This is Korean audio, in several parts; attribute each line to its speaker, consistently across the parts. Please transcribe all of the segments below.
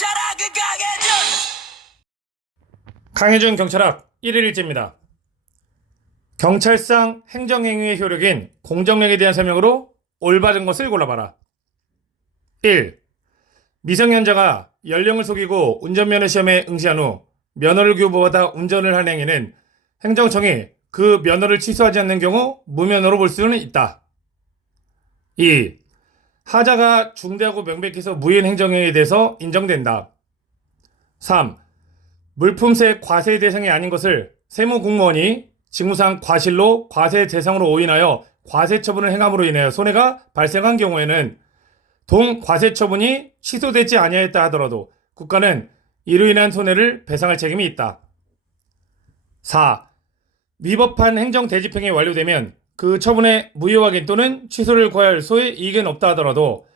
Speaker 1: 경찰학을 강해준
Speaker 2: 강해준 경찰학 1일일지입니다. 경찰상 행정행위의 효력인 공정력에 대한 설명으로 올바른 것을 골라봐라. 1. 미성년자가 연령을 속이고 운전면허 시험에 응시한 후 면허를 교부받아 운전을 한 행위는 행정청이 그 면허를 취소하지 않는 경우 무면허로 볼 수는 있다. 2. 하자가 중대하고 명백해서 무인 행정행위에 대해서 인정된다. 3. 물품세 과세 대상이 아닌 것을 세무공무원이 직무상 과실로 과세 대상으로 오인하여 과세 처분을 행함으로 인하여 손해가 발생한 경우에는 동 과세 처분이 취소되지 아니하였다 하더라도 국가는 이로 인한 손해를 배상할 책임이 있다. 4. 위법한 행정 대집행이 완료되면 그 처분의 무효 확인 또는 취소를 구할 소의 이익은 없다 하더라도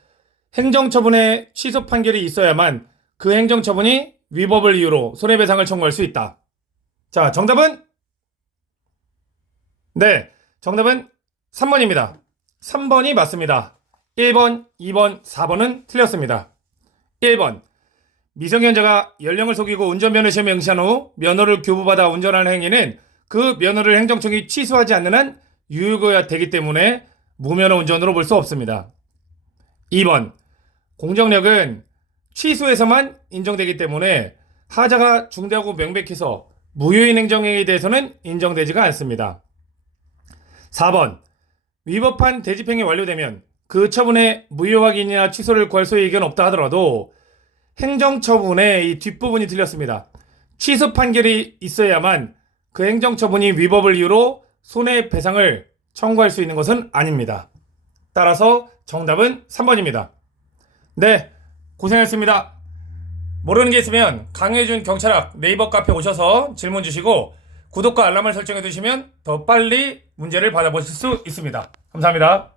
Speaker 2: 행정 처분의 취소 판결이 있어야만 그 행정 처분이 위법을 이유로 손해배상을 청구할 수 있다. 자, 정답은 네, 정답은 3번입니다. 3번이 맞습니다. 1번, 2번, 4번은 틀렸습니다. 1번. 미성년자가 연령을 속이고 운전면허 시험에 응시한 후 면허를 교부받아 운전하는 행위는 그 면허를 행정청이 취소하지 않는 한 유효가 되기 때문에 무면허 운전으로 볼 수 없습니다. 2번. 공정력은 취소에서만 인정되기 때문에 하자가 중대하고 명백해서 무효인 행정행위에 대해서는 인정되지가 않습니다. 4번. 위법한 대집행이 완료되면 그 처분의 무효 확인이나 취소를 구할 소의 의견 없다 하더라도 행정처분의 이 뒷부분이 틀렸습니다. 취소 판결이 있어야만 그 행정처분이 위법을 이유로 손해배상을 청구할 수 있는 것은 아닙니다. 따라서 정답은 3번입니다. 네, 고생했습니다. 모르는 게 있으면 강혜준 경찰학 네이버 카페 오셔서 질문 주시고 구독과 알람을 설정해 두시면 더 빨리 문제를 받아보실 수 있습니다. 감사합니다.